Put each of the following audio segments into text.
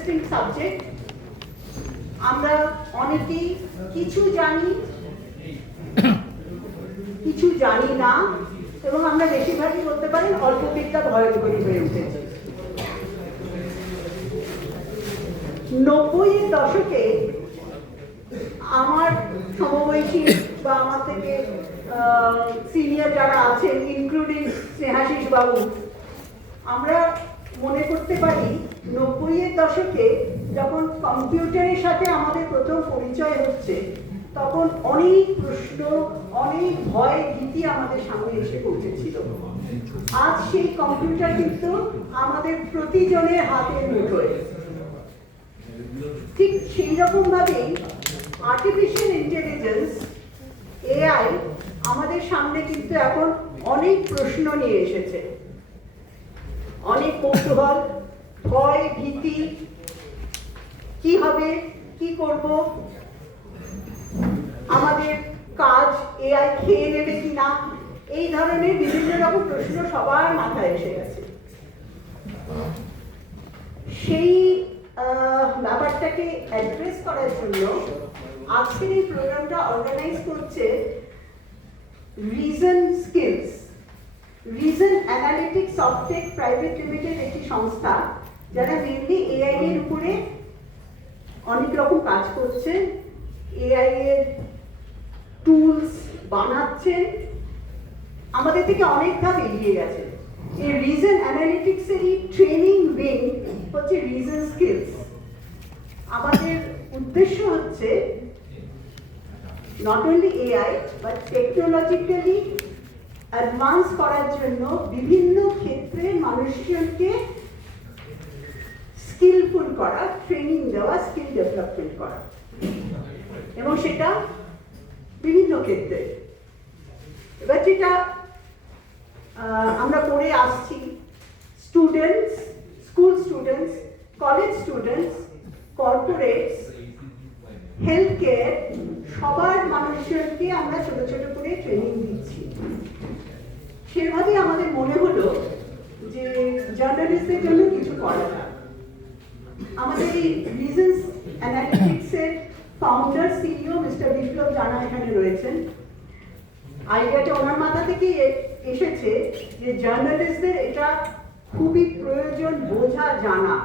Interesting subject. আমরা অনেকেই কিছু জানি, কিছু জানি না, এবং আমরা বেশিরভাগই বলতে পারেন অল্প বিদ্যা ভয়ঙ্করী হয়ে উঠেছে। 90-এর দশকে আমার সমবয়সী বা আমার থেকে সিনিয়র যারা আছেন, ইনক্লুডিং স্নেহাশিস বাবু, আমরা মনে করতে পারি 90-এর দশকে যখন কম্পিউটারের সাথে আমাদের প্রথম পরিচয় হচ্ছে, তখন অনেক প্রশ্ন, অনেক ভয়, ভীতি আমাদের সামনে এসে পৌঁছেছিল। আজ সেই কম্পিউটার কিন্তু আমাদের প্রতিজনের হাতের মুঠোয়। ঠিক সেই রকম ভাবেই আর্টিফিশিয়াল ইন্টেলিজেন্স, এআই, আমাদের সামনে কিন্তু এখন অনেক প্রশ্ন নিয়ে এসেছে, অনেক কৌতূহল, ভয়, ভীতি, কি হবে, কি করব, আমাদের কাজ এআই খেয়ে নেবে কিনা, এই ধরনের বিভিন্ন রকম প্রশ্ন সবার মাথায় এসে গেছে। সেই ব্যাপারটাকে অ্যাড্রেস করার জন্য আজকের এই প্রোগ্রামটা অর্গানাইজ করছে Reason Skills, Reason Analytics Softtech Private Limited, একটি সংস্থা যারা মেনলি এআই এর উপরে অনেক রকম কাজ করছে, এআই এর টুলস বানাচ্ছেন, আমাদের থেকে অনেক ধাপ এগিয়ে গেছে। এই রিজন অ্যানালিটিক্সেরই ট্রেনিং উইং হচ্ছে রিজন স্কিলস। আমাদের উদ্দেশ্য হচ্ছে not only AI but technologically advance করার জন্য বিভিন্ন ক্ষেত্রে মানুষজনকে স্কিলফুল করা, ট্রেনিং দেওয়া, স্কিল ডেভেলপমেন্ট করা, এবং সেটা বিভিন্ন ক্ষেত্রে। এবার যেটা আমরা করে আসছি, students, school students, college students, corporates, health care, সবার মানুষজনকে আমরা ছোট ছোট করে ট্রেনিং দিচ্ছি। সেভাবেই আমাদের মনে হলো যে জার্নালিস্টদের জন্য কিছু করা যায়। আমাদের এই রিজনস অ্যানালিটিক্সের ফাউন্ডার সিইও মিস্টার বিপ্লব জানা এখানে রয়েছেন। আইডিয়াটা ওনার মাথা থেকে এসেছে যে জার্নালিস্টদের এটা খুবই প্রয়োজন বোঝা, জানা।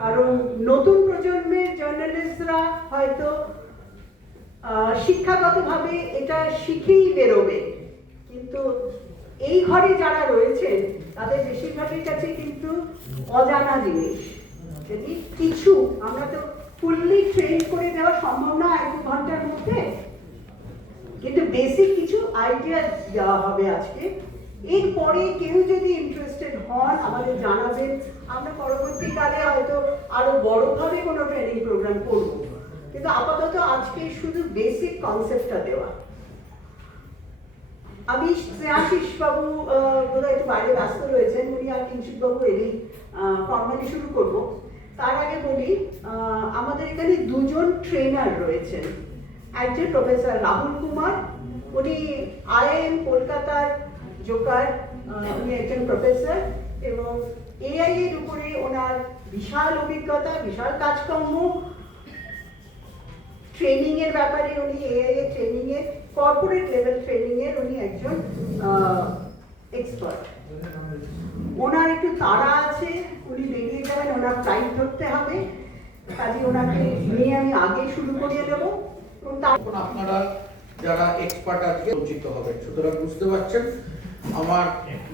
কারণ নতুন প্রজন্মের জার্নালিস্টরা হয়তো শিক্ষাগতভাবে এটা শিখেই বেরোবে, কিন্তু এই ঘরে যারা রয়েছেন তাদের বেশিরভাগের কাছে কিন্তু অজানা জিনিস। যদি কিছু, আমরা তো ফুললি ট্রেন করে দেওয়া সম্ভব না 1-2 ঘন্টার মধ্যে, কিন্তু বেসিক কিছু আইডিয়া দেওয়া হবে আজকে। এরপরে কেউ যদি ইন্টারেস্টেড হন আমাদের জানাবেন, আমরা পরবর্তীকালে হয়তো আরো বড়ভাবে কোনো ট্রেনিং প্রোগ্রাম করব, কিন্তু আপাতত আজকে শুধু বেসিক কনসেপ্টটা দেওয়া। আমি স্নেহাশিস বাবু বোধহয় একটু বাইরে ব্যস্ত রয়েছেন, উনি আর কিঞ্চিত বাবু এলেই ফর্মালি শুরু করব। তার আগে বলি, আমাদের এখানে দুজন ট্রেনার রয়েছেন। একজন প্রফেসর রাহুল কুমার, উনি আইআইএম কলকাতার জোকার, উনি একজন প্রফেসর, এবং এআই এর উপরে ওনার বিশাল অভিজ্ঞতা, বিশাল কাজকর্ম, ট্রেনিং এর ব্যাপারে উনি এআই এর ট্রেনিং এর, কর্পোরেট লেভেল ট্রেনিং এর উনি একজন এক্সপার্ট। ওনার একটু তাড়া আছে, উনি বেরিয়ে যাবেন, ওনার ফ্লাইট ধরতে হবে, কাজে ওনাকে নিয়ে আমি আগে শুরু করিয়ে দেবো। এখন আপনারা যারা এক্সপার্ট আজকে উচিত হবে, সুতরাং বুঝতে পারছেন আমার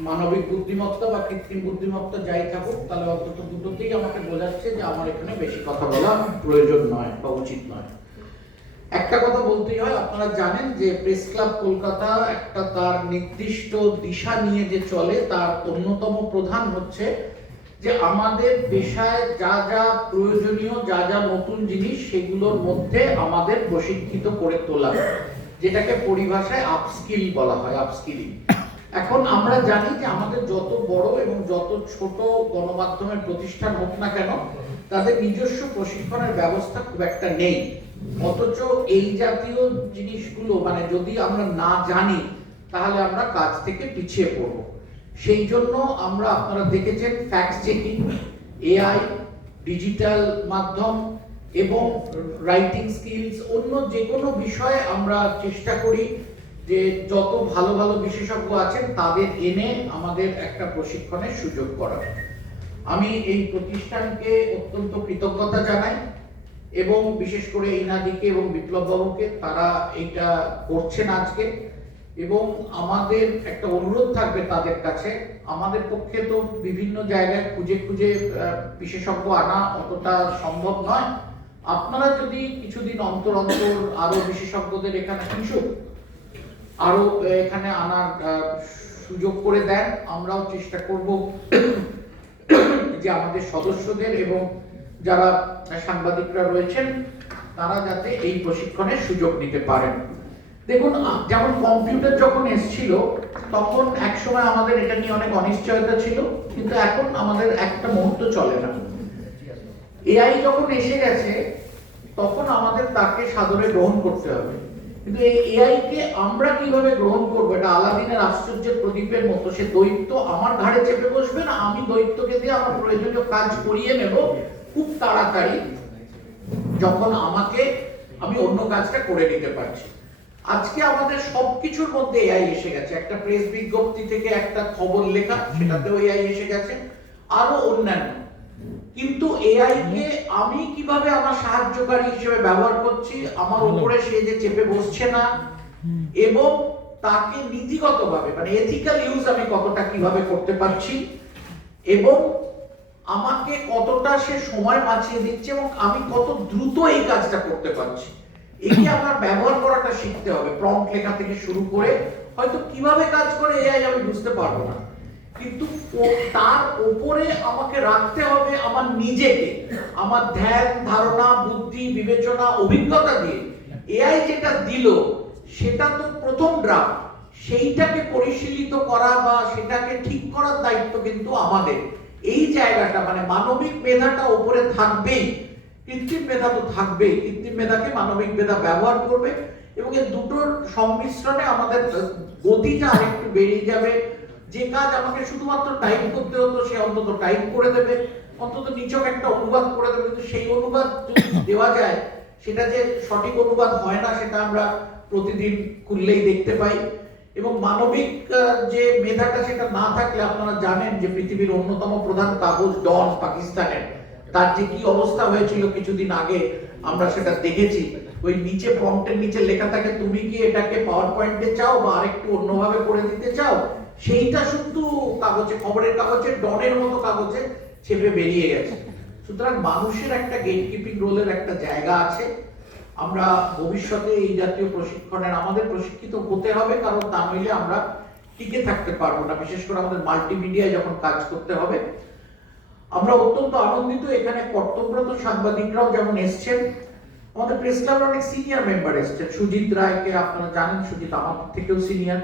মানবিক বুদ্ধিমত্তা বা কৃত্রিম বুদ্ধিমত্তা যাই থাকুক, তাহলে অন্তত দুটোতেই আমাকে বোঝাচ্ছে যে আমার এখানে বেশি কথা বলা প্রয়োজন নয় বা উচিত নয়। একটা কথা বলতেই হয়, আপনারা জানেন যে প্রেস ক্লাব কলকাতা একটা তার নির্দিষ্ট দিশা নিয়ে যে চলে, তার অন্যতম প্রধান হচ্ছে যে আমাদের পেশায় যা যা প্রয়োজনীয়, যা যা নতুন জিনিস, সেগুলোর মধ্যে আমাদের প্রশিক্ষিত করে তোলা, যেটাকে পরিভাষায় আপস্কিল বলা হয়, আপস্কিলিং। এখন আমরা জানি যে আমাদের যত বড় এবং যত ছোট গণমাধ্যমের প্রতিষ্ঠান হোক না কেন, তাদের নিজস্ব প্রশিক্ষণের ব্যবস্থা খুব একটা নেই। অথচ এই জাতীয় জিনিসগুলো মানে যদি আমরা না জানি তাহলে আমরা কাজ থেকে পিছিয়ে পড়ব। সেই জন্য আমরা, আপনারা দেখেছেন, ফ্যাক্ট চেকিং, এআই, ডিজিটাল মাধ্যম এবং রাইটিং স্কিলস, অন্য যে কোনো বিষয়ে আমরা চেষ্টা করি যে যত ভালো ভালো বিশেষজ্ঞ আছেন তাদের এনে আমাদের একটা প্রশিক্ষণের সুযোগ করার। আমি এই প্রতিষ্ঠানকে অত্যন্ত কৃতজ্ঞতা জানাই এবং বিশেষ করে ইনাদিকে এবং বিপ্লব বাবুকে, তারা এইটা করছেন আজকে। এবং আমাদের একটা অনুরোধ থাকবে তাদের কাছে, আমাদের পক্ষে তো বিভিন্ন জায়গায় খুঁজে খুঁজে বিশেষজ্ঞ আনা অতটা সম্ভব নয়। আপনারা যদি কিছুদিন অন্তর অন্তর আরো বিশেষজ্ঞদের এখানে আরো এখানে আনার সুযোগ করে দেন, আমরাও চেষ্টা করব যে আমাদের সদস্যদের এবং যারা সাংবাদিকরা রয়েছেন তারা যাতে এই প্রশিক্ষণের সুযোগ নিতে পারেন। দেখুন, যেমন কম্পিউটার যখন এসেছিল তখন একসময় আমাদের এটা নিয়ে অনেক অনিশ্চয়তা ছিল, কিন্তু এখন আমাদের একটা মুহূর্ত চলে না। এআই যখন এসে গেছে তখন আমাদের তাকে সাদরে গ্রহণ করতে হবে, কিন্তু এই এআই কে আমরা কিভাবে গ্রহণ করবো, এটা আলাদিনের আশ্চর্যের প্রদীপের মতো। সে দৈত্য আমার ঘাড়ে চেপে বসবে না, আমি দৈত্যকে দিয়ে আমার প্রয়োজনীয় কাজ করিয়ে নেব খুব তাড়াতাড়ি, যখন আমি অন্য কাজটা করে নিতে পারছি। আজকে আমাদের সবকিছুর মধ্যে এআই এসে গেছে। একটা প্রেস বিজ্ঞপ্তি থেকে একটা খবর লেখা, সেটাতেও এআই এসে গেছে, আরো অন্যান্য। কিন্তু এআই কে আমি কিভাবে আমার সাহায্যকারী হিসেবে ব্যবহার করছি, আমার উপরে সে যে চেপে বসছে না, এবং তাকে নীতিগতভাবে মানে এথিক্যাল ইউজ আমি কতটা কিভাবে করতে পারছি, এবং আমাকে কতটা সে সময় বাঁচিয়ে দিচ্ছে, এবং আমি কত দ্রুত এই কাজটা করতে পারছি, একে আমার ব্যবহার করাটা শিখতে হবে। প্রম্পট লেখা থেকে শুরু করে হয়তো কিভাবে কাজ করে এআই আমি বুঝতে পারবো না, কিন্তু তার উপরে আমাকে রাখতে হবে আমার নিজেকে, আমার ধ্যান ধারণা বুদ্ধি বিবেচনা অভিজ্ঞতা দিয়ে। এআই যেটা দিল সেটা তো প্রথম ড্রাফট, সেইটাকে পরিশীলিত করা বা সেটাকে ঠিক করার দায়িত্ব কিন্তু আমাদের। এই জায়গাটা মানে মানবিক মেধাটা উপরে থাকবেই, কৃত্রিম মেধা তো থাকবেই, কৃত্রিম মেধাকে মানবিক মেধা ব্যবহার করবে, এবং এই দুটোর সংমিশ্রণে আমাদের গতিটা আরেকটু বেরিয়ে যাবে। যে কাজ আমাকে শুধুমাত্র টাইপ করতে হতো সে অন্তত টাইপ করে দেবে, অন্তত নিচক একটা অনুবাদ করে দেবে। কিন্তু সেই অনুবাদ যদি দেওয়া যায়, সেটা যে সঠিক অনুবাদ হয় না সেটা আমরা প্রতিদিন খুললেই দেখতে পাই। এবং মানবিক যে মেধাটা সেটা না থাকলে, আপনারা জানেন যে পৃথিবীর অন্যতম প্রধান কাগজ ডন পাকিস্তানের, তার যে কি অবস্থা হয়েছিল কিছুদিন আগে আমরা সেটা দেখেছি। ওই নিচে প্রম্পটের নিচে লেখা থাকে তুমি কি এটাকে পাওয়ার পয়েন্টে চাও বা আরেকটু অন্যভাবে করে দিতে চাও, সেইটা শুধু কাগজে, খবরের কাগজে ডনের মতো কাগজে চেপে বেরিয়ে গেছে। সুতরাং মানুষের একটা গেটকিপিং রোলের একটা জায়গা আছে। আমরা ভবিষ্যতে এই জাতীয় প্রশিক্ষণের আমাদের প্রশিক্ষিত হতে হবে, কারণ তা নইলে আমরা টিকে থাকতে পারবো না, বিশেষ করে আমাদের মাল্টিমিডিয়ায় যখন কাজ করতে হবে। আমরা অত্যন্ত আনন্দিত, এখানে কর্তব্যরত সাংবাদিকরাও যেমন এসছেন, আমাদের প্রেস ক্লাবের অনেক সিনিয়র মেম্বার এসছেন। সুজিত রায়কে আপনারা জানেন, সুজিত আমার থেকেও সিনিয়র,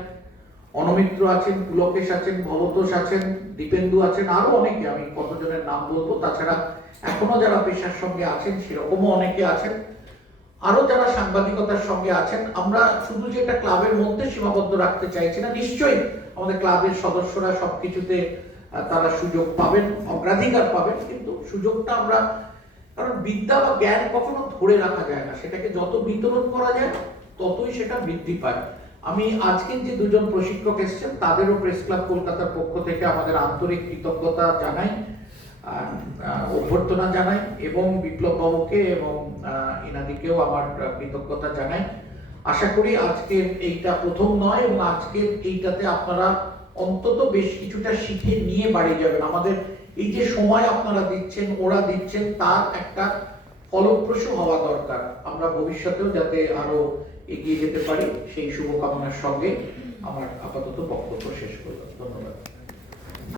অনমিত্র আছেন, পুলকেশ আছেন, ভবতোষ আছেন, দীপেন্দু আছেন, আরো অনেকে, আমি কতজনের নাম বলবো। তাছাড়া এখনো যারা পেশার সঙ্গে আছেন সেরকমও অনেকে আছেন, আরো যারা সাংবাদিকতার সঙ্গে আছেন। আমরা শুধু যে একটা ক্লাবের মধ্যে সীমাবদ্ধ রাখতে চাইছি না, নিশ্চয়ই আমাদের ক্লাবের সদস্যরা সবকিছুতে তারা সুযোগ পাবেন, অগ্রাধিকার পাবেন, কিন্তু সুযোগটা আমরা, কারণ বিদ্যা বা জ্ঞান কখনো ধরে রাখা যায় না, সেটাকে যত বিতরণ করা যায় ততই সেটা বৃদ্ধি পায়। আমি আজকের যে দুজন প্রশিক্ষক এসেছেন তাদেরও প্রেস ক্লাব কলকাতার পক্ষ থেকে আমাদের আন্তরিক কৃতজ্ঞতা জানাই, অভ্যর্থনা জানাই, এবং বিপ্লব বাবুকে এবং ইনাদিকেও আমার কৃতজ্ঞতা জানাই। আশা করি আজকের এইটা প্রথম নয়, এবং আজকের এইটাতে আপনারা অন্তত বেশ কিছুটা শিখে নিয়ে বাড়ি যাবেন। আমাদের এই যে সময় আপনারা দিচ্ছেন, ওরা দিচ্ছেন, তার একটা ফলপ্রসূ হওয়া দরকার। আমরা ভবিষ্যতেও যাতে আরো এগিয়ে যেতে পারি সেই শুভকামনার সঙ্গে আমার আপাতত বক্তব্য শেষ করলাম। ধন্যবাদ।